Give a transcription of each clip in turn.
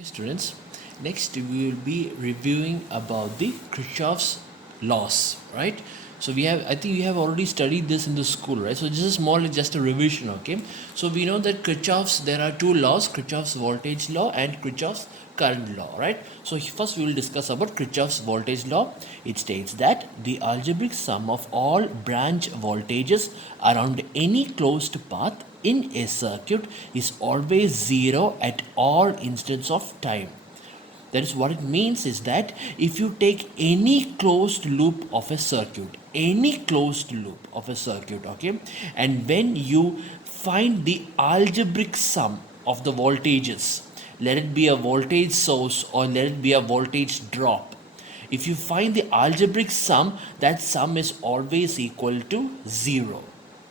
Okay, students, next we will be reviewing about the Kirchhoffs laws, right? So I think we have already studied this in the school, right? So this is more like just a revision, okay? So we know that there are two laws, Kirchhoff's voltage law and Kirchhoff's current law, right? So first we will discuss about Kirchhoff's voltage law. It states that the algebraic sum of all branch voltages around any closed path in a circuit is always zero at all instants of time. That is what it means is that if you take any closed loop of a circuit, okay, and when you find the algebraic sum of the voltages, let it be a voltage source or let it be a voltage drop, if you find the algebraic sum, that sum is always equal to 0,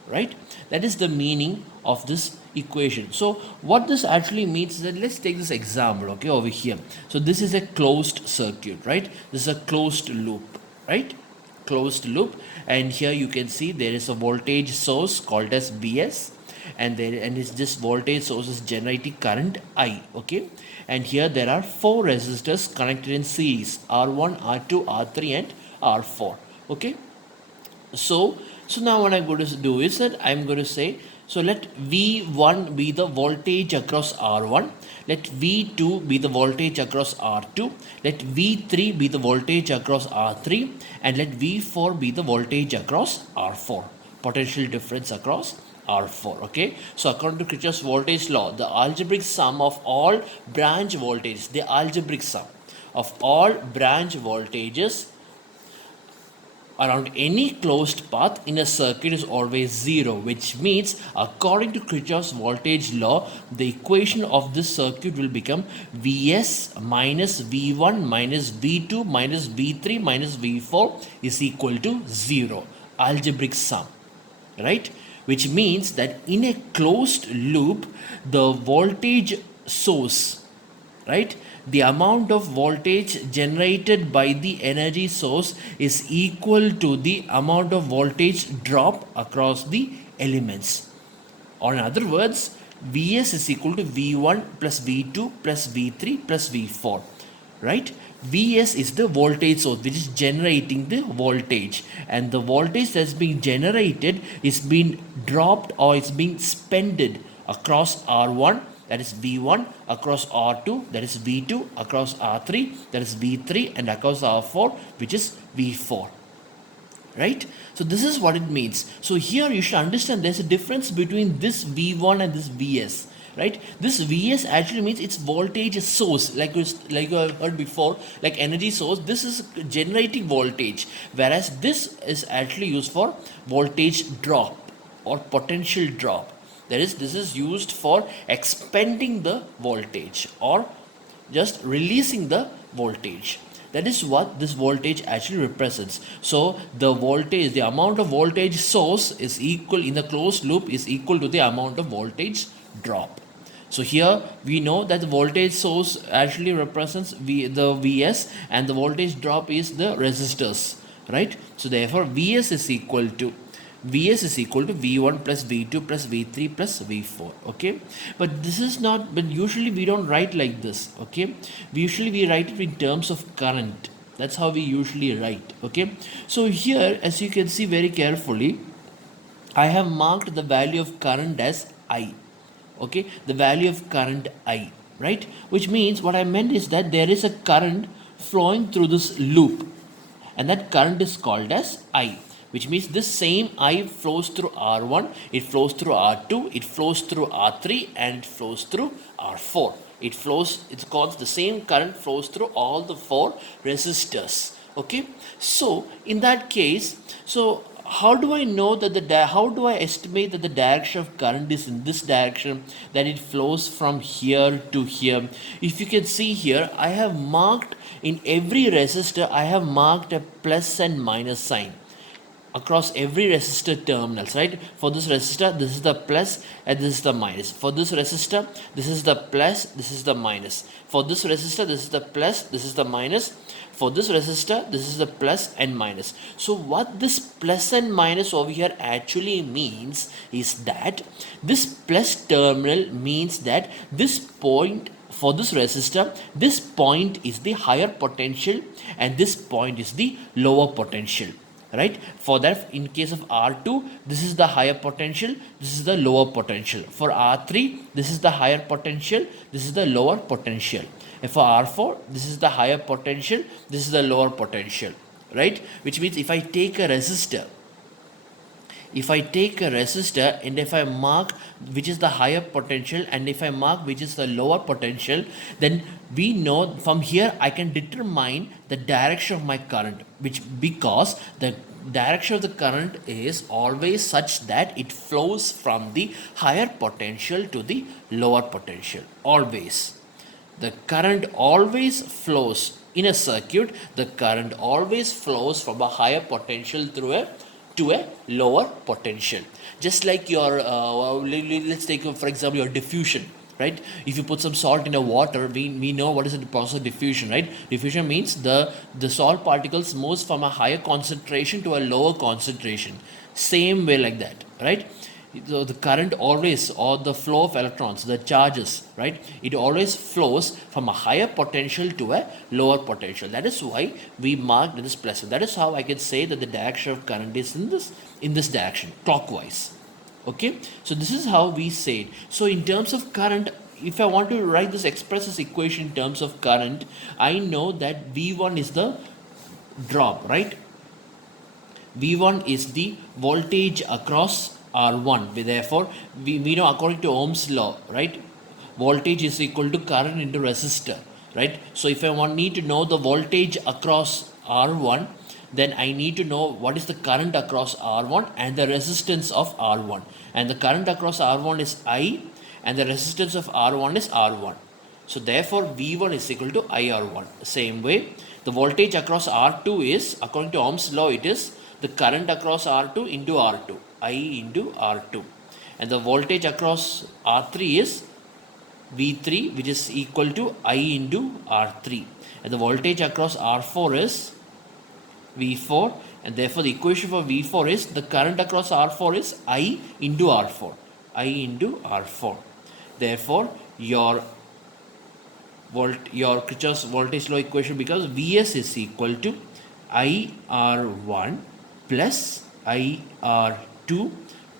right? That is the meaning of this equation. So what this actually means is that let's take this example, okay, over here. So this is a closed circuit, right? This is a closed loop, right? Closed loop, and here you can see there is a voltage source called as Vs, and it's this voltage source is generating current I, okay, and here there are four resistors connected in series, R1, R2, R3 and R4, okay. So now what I'm going to do is that I'm going to say, so let V1 be the voltage across R1, let V2 be the voltage across R2, let V3 be the voltage across R3, and let V4 be the voltage across R4, potential difference across R4, okay. So according to Kirchhoff's voltage law, the algebraic sum of all branch voltages, the algebraic sum of all branch voltages around any closed path in a circuit is always zero, which means according to Kirchhoff's voltage law, the equation of this circuit will become Vs minus V1 minus V2 minus V3 minus V4 is equal to 0, algebraic sum, right? Which means that in a closed loop, the voltage source, right, the amount of voltage generated by the energy source is equal to the amount of voltage drop across the elements, or in other words, Vs is equal to V1 plus V2 plus V3 plus V4, right? Vs is the voltage source which is generating the voltage, and the voltage that's being generated is being dropped or it's being spended across R1, that is V1, across R2, that is V2, across R3, that is V3, and across R4, which is V4, right? So this is what it means. So here you should understand there's a difference between this V1 and this Vs, right? This Vs actually means it's voltage source, like you heard before, like energy source. This is generating voltage, whereas this is actually used for voltage drop or potential drop. That is, this is used for expending the voltage or just releasing the voltage. That is what this voltage actually represents. So the voltage, the amount of voltage source is equal in the closed loop is equal to the amount of voltage drop. So here we know that the voltage source actually represents the Vs, and the voltage drop is the resistors, right? So therefore Vs is equal to V1 plus V2 plus V3 plus V4, okay. But this is not, but usually we don't write like this, okay. We write it in terms of current. That's how we usually write, okay. So here, as you can see very carefully, I have marked the value of current as I, okay, the value of current I, right, which means what I meant is that there is a current flowing through this loop, and that current is called as I, which means this same I flows through R1, it flows through R2, it flows through R3, and it flows through R4. It's called the same current flows through all the four resistors, okay. So in that case, so how do I know that how do I estimate that the direction of current is in this direction, that it flows from here to here? If you can see here, I have marked in every resistor, I have marked a plus and minus sign across every resistor terminals, right? For this resistor, this is the plus and this is the minus. For this resistor, this is the plus, this is the minus. For this resistor, this is the plus, this is the minus. For this resistor, this is the plus and minus. So what this plus and minus over here actually means is that this plus terminal means that this point for this resistor, this point is the higher potential and this point is the lower potential, right? For that, in case of R2, this is the higher potential, this is the lower potential. For R3, this is the higher potential, this is the lower potential. And for R4, this is the higher potential, this is the lower potential, right? Which means if I take a resistor, and if I mark which is the higher potential and if I mark which is the lower potential, then we know from here I can determine the direction of my current, which because the direction of the current is always such that it flows from the higher potential to the lower potential. Always. The current always flows in a circuit, the current always flows from a higher potential through a to a lower potential. Just like your, let's take for example your diffusion, right? If you put some salt in a water, we know what is the process of diffusion, right? Diffusion means the salt particles moves from a higher concentration to a lower concentration. Same way like that, right? The current always, or the flow of electrons, the charges, right? It always flows from a higher potential to a lower potential. That is why we marked this plus. That is how I can say that the direction of current is in this direction, clockwise. Okay, so this is how we say it. So in terms of current, if I want to write this, express this equation in terms of current, I know that V1 is the drop, right? V1 is the voltage across R1. Therefore, we know according to Ohm's law, right? Voltage is equal to current into resistor, right? So if I need to know the voltage across R1, then I need to know what is the current across R1 and the resistance of R1. And the current across R1 is I and the resistance of R1 is R1. So therefore V1 is equal to IR1. Same way, the voltage across R2 is, according to Ohm's law, it is the current across R2 into R2, I into R2. And the voltage across R3 is V3, which is equal to I into R3. And the voltage across R4 is V4, and therefore the equation for V4 is the current across R4 is I into R4. I into R4. Therefore, your Kirchhoff's voltage law equation becomes Vs is equal to IR1 plus IR2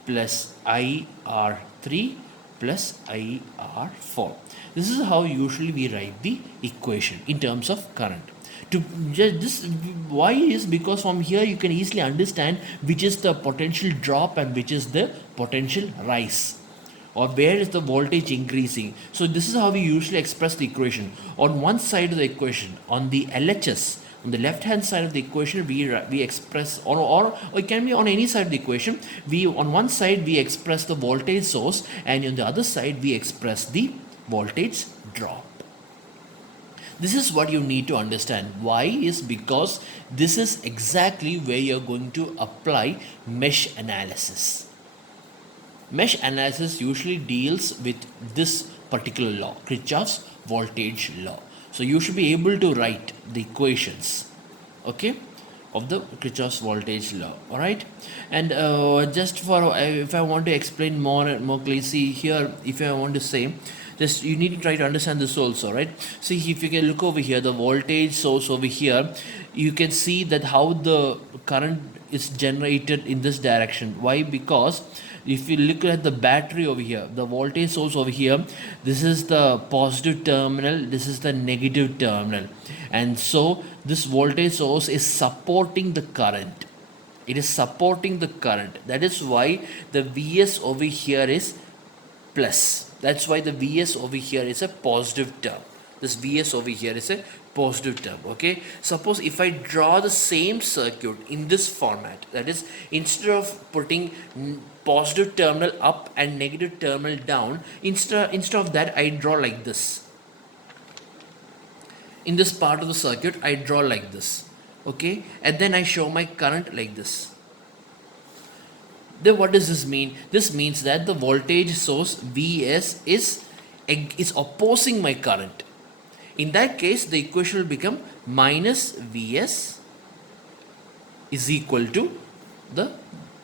plus IR3 plus IR4. This is how usually we write the equation in terms of current. To just this, why is because from here you can easily understand which is the potential drop and which is the potential rise, or where is the voltage increasing. So this is how we usually express the equation. On one side of the equation, on the LHS, on the left hand side of the equation, we express, or it can be on any side of the equation, we on one side we express the voltage source and on the other side we express the voltage drop. This is what you need to understand. Why is because this is exactly where you're going to apply mesh analysis. Mesh analysis usually deals with this particular law, Kirchhoff's voltage law. So you should be able to write the equations, okay, of the Kirchhoff's voltage law. All right, and just for if I want to explain more clearly, see here, if I want to say, just you need to try to understand this also, right? See, if you can look over here, the voltage source over here, you can see that how the current is generated in this direction. Why? Because if you look at the battery over here, the voltage source over here, this is the positive terminal, this is the negative terminal, and so this voltage source is supporting the current. It is supporting the current. That is why the Vs over here is plus. That's why the Vs over here is a positive term. This Vs over here is a positive term. Okay, suppose if I draw the same circuit in this format, that is, instead of putting positive terminal up and negative terminal down, instead of that I draw like this. In this part of the circuit I draw like this, okay, and then I show my current like this. Then what does this mean? This means that the voltage source Vs is opposing my current. In that case, the equation will become minus Vs is equal to the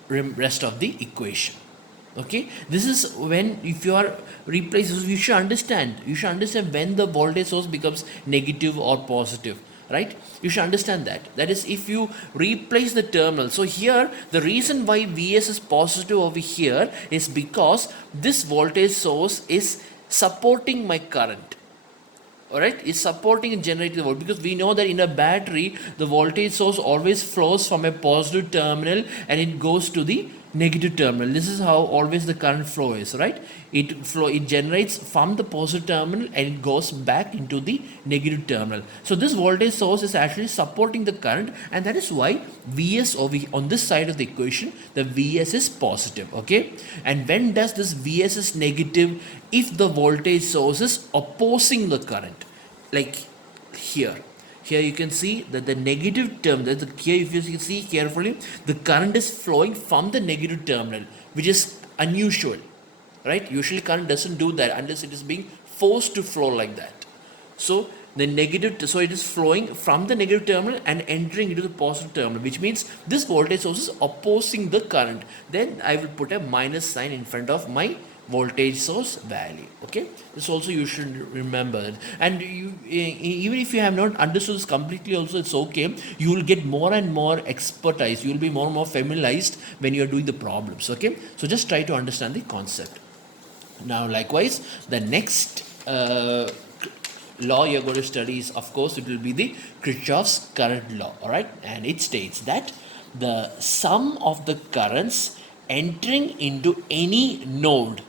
rest of the equation. Okay, this is when, if you are replacing, you should understand when the voltage source becomes negative or positive, right? You should understand that. That is, if you replace the terminal. So here the reason why Vs is positive over here is because this voltage source is supporting my current. Alright, is supporting and generating the voltage, because we know that in a battery the voltage source always flows from a positive terminal and it goes to the negative terminal. This is how always the current flow is, right? It generates from the positive terminal and it goes back into the negative terminal. So this voltage source is actually supporting the current, and that is why Vs over on this side of the equation, the Vs is positive. Okay, and when does this Vs is negative? If the voltage source is opposing the current, like here you can see that the negative term, that here if you see carefully, the current is flowing from the negative terminal, which is unusual, right? Usually current doesn't do that unless it is being forced to flow like that. So the negative, so it is flowing from the negative terminal and entering into the positive terminal, which means this voltage source is opposing the current. Then I will put a minus sign in front of my voltage source value. Okay, this also you should remember that. And you, even if you have not understood this completely also, it's okay. You will get more and more expertise, you will be more and more familiarized when you are doing the problems. Okay, so just try to understand the concept. Now likewise, the next law you're going to study is, of course, it will be the Kirchhoff's current law. All right, and it states that the sum of the currents entering into any node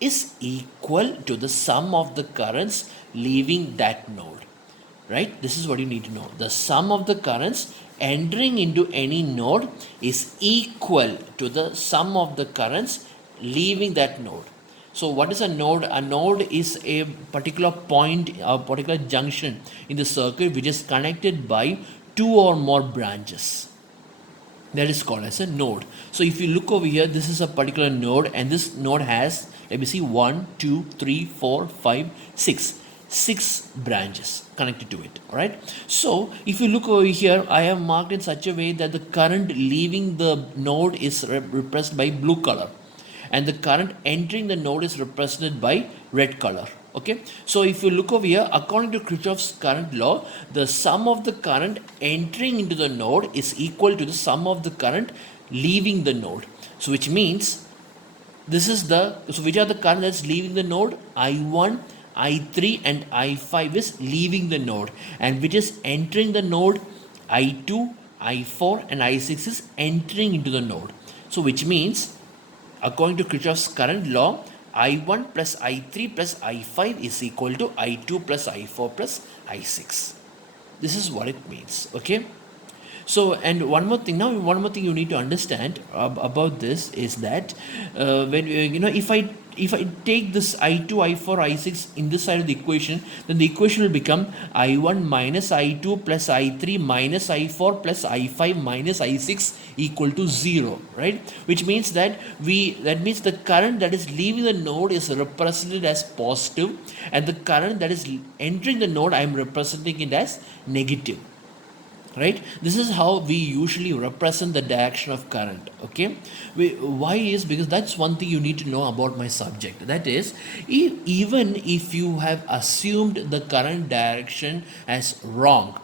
is equal to the sum of the currents leaving that node. Right, this is what you need to know. The sum of the currents entering into any node is equal to the sum of the currents leaving that node. So what is a node? A node is a particular point, a particular junction in the circuit which is connected by two or more branches. That is called as a node. So if you look over here, this is a particular node, and this node has, let me see, 1, 2, 3, 4, 5, 6. 6 branches connected to it. All right. So if you look over here, I have marked in such a way that the current leaving the node is represented by blue color, and the current entering the node is represented by red color. Okay, so if you look over here, according to Kirchhoff's current law, the sum of the current entering into the node is equal to the sum of the current leaving the node. So which means this is the, so which are the current that's leaving the node? I1, I3 and I5 is leaving the node, and which is entering the node? I2, I4 and I6 is entering into the node. So which means, according to Kirchhoff's current law, I1 plus I3 plus I5 is equal to I2 plus I4 plus I6. This is what it means. Okay. So, and one more thing you need to understand about this is that when if I take this I2, I4, I6 in this side of the equation, then the equation will become I1 minus I2 plus I3 minus I4 plus I5 minus I6 equal to 0, right? Which means that means the current that is leaving the node is represented as positive, and the current that is entering the node, I am representing it as negative. Right, this is how we usually represent the direction of current. Okay, why is because that's one thing you need to know about my subject. That is, even if you have assumed the current direction as wrong,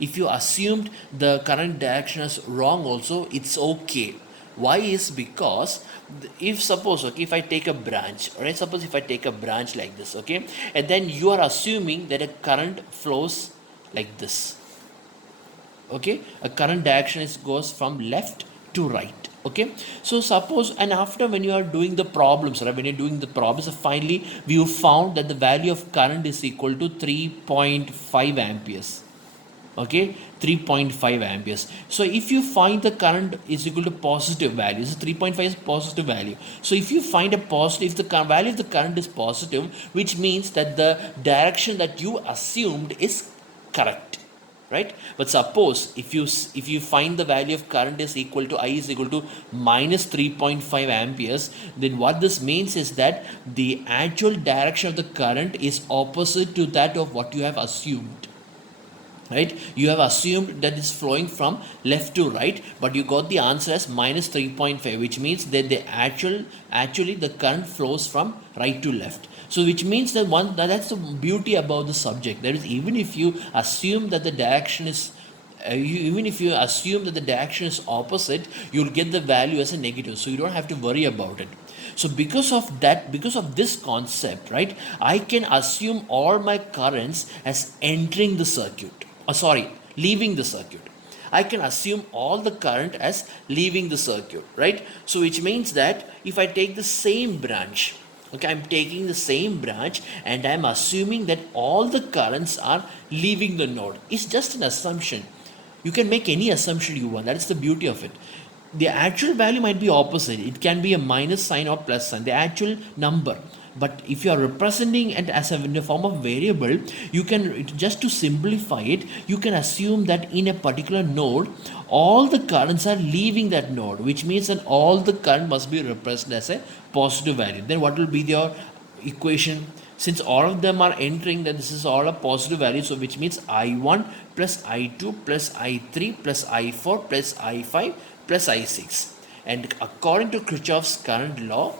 if you assumed the current direction as wrong also, it's okay. Why is because if suppose, okay, if I take a branch, right, suppose if I take a branch like this, okay, and then you are assuming that a current flows like this. Okay, a current direction goes from left to right. Okay, so suppose, and after when you are doing the problems, right, when you're doing the problems, finally we found that the value of current is equal to 3.5 amperes. Okay, 3.5 amperes. So if you find the current is equal to positive value, so 3.5 is positive value. So if you find a positive, if the value of the current is positive, which means that the direction that you assumed is correct. Right, but suppose if you find the value of current is equal to I is equal to minus 3.5 amperes, then what this means is that the actual direction of the current is opposite to that of what you have assumed. right? You have assumed that it's flowing from left to right, but you got the answer as minus 3.5, which means that the actually the current flows from right to left. So which means that that's the beauty about the subject. That is, even if you assume that the direction is even if you assume that the direction is opposite, you'll get the value as a negative, so you don't have to worry about it. So because of that, because of this concept, right, I can assume all my currents as entering the circuit, leaving the circuit. I can assume all the current as leaving the circuit, right? So which means that if I take the same branch, okay, I'm taking the same branch and I'm assuming that all the currents are leaving the node. It's just an assumption. You can make any assumption you want. That's the beauty of it. The actual value might be opposite. It can be a minus sign or plus sign, the actual number. But if you are representing it as in the form of variable, you can, just to simplify it, you can assume that in a particular node, all the currents are leaving that node, which means that all the current must be represented as a positive value. Then what will be your equation? Since all of them are entering, then this is all a positive value, so which means I1 plus I2 plus I3 plus I4 plus I5 plus I6. And according to Kirchhoff's current law,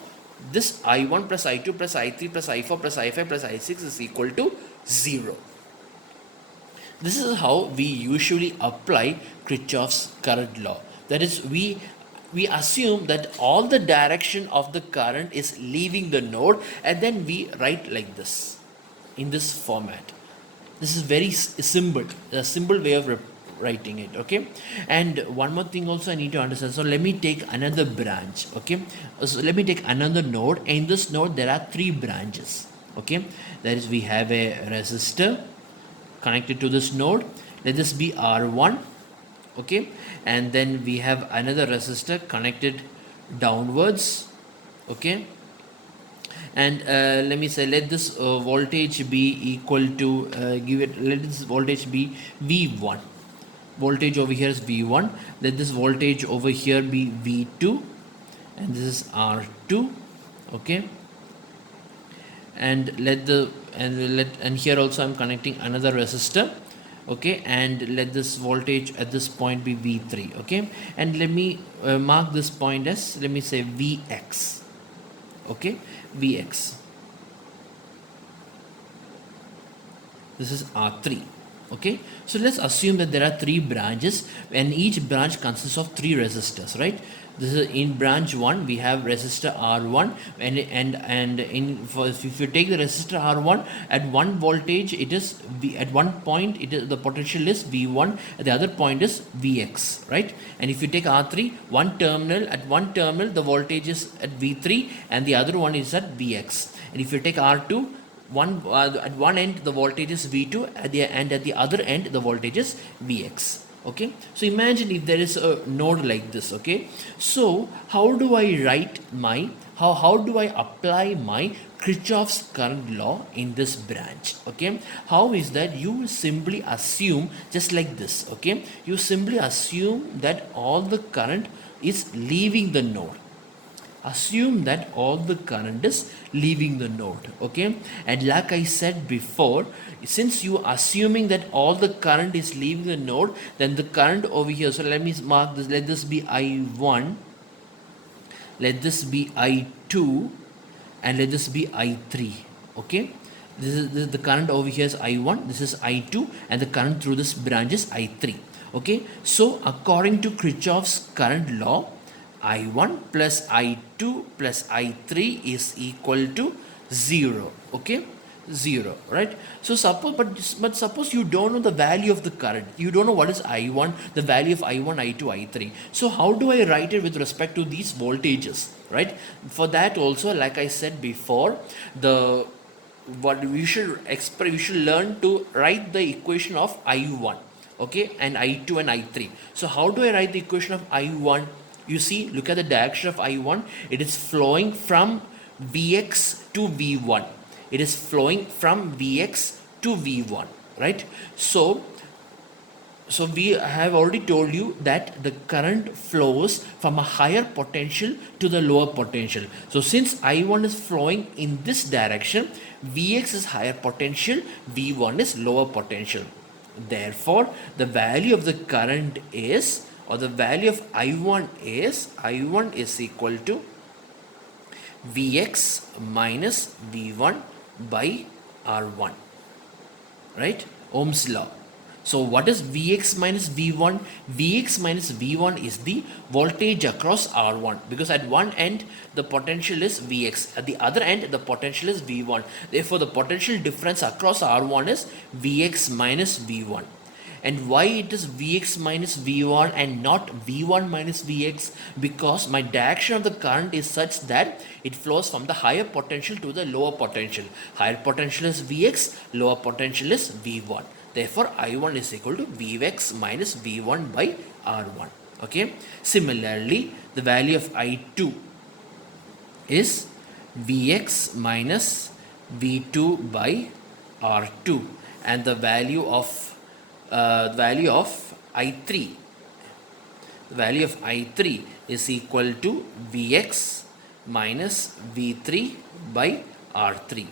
this I1 plus I2 plus I3 plus I4 plus I5 plus I6 is equal to 0. This is how we usually apply Kirchhoff's current law. That is, we assume that all the direction of the current is leaving the node, and then we write like this, in this format. This is very simple, a simple way of writing it, okay? And one more thing also I need to understand. So let me take another branch, okay? So let me take another node. In this node there are 3 branches, okay? That is, we have a resistor connected to this node. Let this be R1, okay, and then we have another resistor connected downwards, okay, and let me say, let this voltage be equal to let this voltage be V1. Voltage over here is V1. Let this voltage over here be V2, and this is R2, okay, and and here also I'm connecting another resistor, okay, and let this voltage at this point be V3, okay, and let me mark this point as, let me say, Vx, okay, Vx. This is R3, okay. So let's assume that there are 3 branches and each branch consists of 3 resistors, right? This is in branch 1 we have resistor R1, and if you take the resistor R1, at one voltage it is at one point it is, the potential is V1, at the other point is Vx, right? And if you take R3, at one terminal the voltage is at V3 and the other one is at Vx. And if you take R2, at one end the voltage is V2, and at the other end the voltage is Vx. Okay, so imagine if there is a node like this, okay, so how do I write my, how do I apply my Kirchhoff's current law in this branch? Okay, how is that? You simply assume, just like this, okay, you simply assume that all the current is leaving the node. Assume that all the current is leaving the node, okay, and like I said before, since you are assuming that all the current is leaving the node, then the current over here, so let me mark this, let this be I1, let this be I2, and let this be I3, okay. This is the current over here is I1, this is I2, and the current through this branch is I3, okay. So according to Kirchhoff's current law, I1 plus I2 plus I3 is equal to 0, okay, 0, right? So suppose, but suppose you don't know the value of the current, you don't know what is I1, the value of I1, I2, I3. So how do I write it with respect to these voltages, right? For that also, like I said before, we should learn to write the equation of I1, okay, and I2 and I3. So how do I write the equation of I1? You see, look at the direction of I1. It is flowing from Vx to V1. It is flowing from Vx to V1, right? So we have already told you that the current flows from a higher potential to the lower potential. So since I1 is flowing in this direction, Vx is higher potential, V1 is lower potential. Therefore, the value of the current is, or the value of I1 is equal to Vx minus V1 by R1, right? Ohm's law. So what is Vx minus V1? Vx minus V1 is the voltage across R1, because at one end the potential is Vx, at the other end the potential is V1. Therefore the potential difference across R1 is Vx minus V1. And why it is Vx minus V1 and not V1 minus Vx? Because my direction of the current is such that it flows from the higher potential to the lower potential. Higher potential is Vx, lower potential is V1. Therefore, I1 is equal to Vx minus V1 by R1. Okay. Similarly, the value of I2 is Vx minus V2 by R2, and the value of I3, the value of I3 is equal to Vx minus V3 by R3,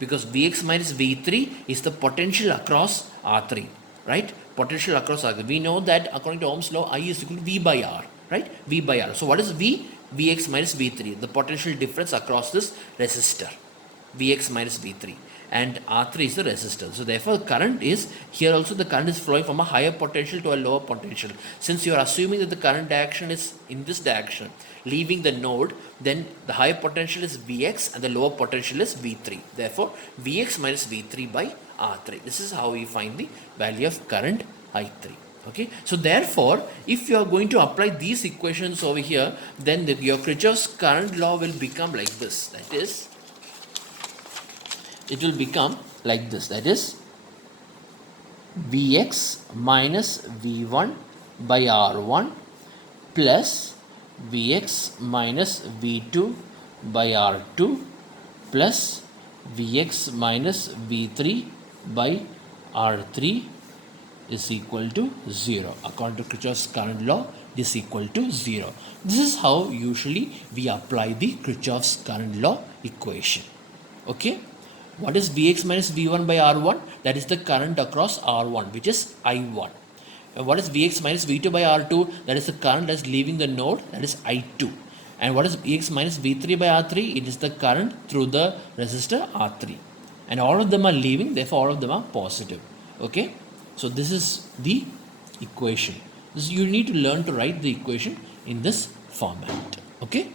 because Vx minus V3 is the potential across R3, right? Potential across R3. We know that according to Ohm's law, I is equal to V by R, right? V by R. So what is V? Vx minus V3, the potential difference across this resistor, Vx minus V3, and R3 is the resistor. So therefore current is, here also the current is flowing from a higher potential to a lower potential. Since you are assuming that the current direction is in this direction, leaving the node, then the higher potential is Vx and the lower potential is V3. Therefore Vx minus V3 by R3. This is how we find the value of current I3. Okay, so therefore if you are going to apply these equations over here, then your Kirchhoff's current law will become like this. That is, it will become like this. That is, Vx minus V1 by R1 plus Vx minus V2 by R2 plus Vx minus V3 by R3 is equal to 0. According to Kirchhoff's current law, this is equal to 0. This is how usually we apply the Kirchhoff's current law equation. Okay. What is Vx minus V1 by R1? That is the current across R1, which is I1. And what is Vx minus V2 by R2? That is the current that is leaving the node, that is I2. And what is Vx minus V3 by R3? It is the current through the resistor R3. And all of them are leaving, therefore all of them are positive. Okay. So this is the equation. You need to learn to write the equation in this format. Okay.